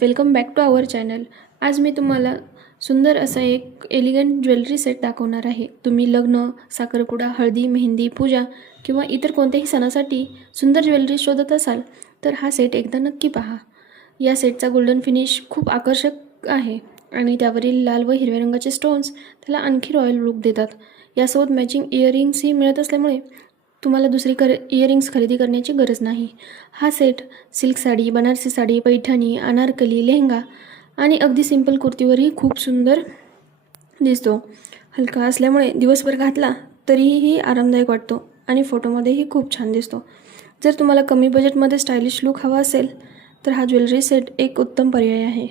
Welcome back to our channel. आज मी तुम्हाला सुंदर असा एक एलिगंट ज्वेलरी सेट दाखवणार आहे। तुम्ही लग्न, साखरपुडा, हळदी, मेहंदी, पूजा किंवा इतर कोणत्याही सणासाठी सुंदर ज्वेलरी शोधत असाल तर हा सेट एकदा नक्की पहा। या सेटचा गोल्डन फिनिश खूप आकर्षक आहे आणि त्यावरील लाल व हिरव्या रंगाचे स्टोन्स त्याला आणखी रॉयल लुक देतात। यासोबत मॅचिंग इयरिंग्सही मिळत असल्यामुळे तुम्हाला दुसरी इयरिंग्स खरेदी करण्याची गरज नाही। हा सेट सिल्क साडी, बनारसी साडी, पैठणी, अनारकली, लेहंगा आणि अगदी सिंपल कुर्तीवरही खूप सुंदर दिसतो। हलका असल्यामुळे दिवसभर घातला तरीही आरामदायक वाटतो आणि फोटोमध्येही खूप छान दिसतो। जर तुम्हाला कमी बजेटमध्ये स्टायलिश लुक हवा असेल तर हा ज्वेलरी सेट एक उत्तम पर्याय आहे।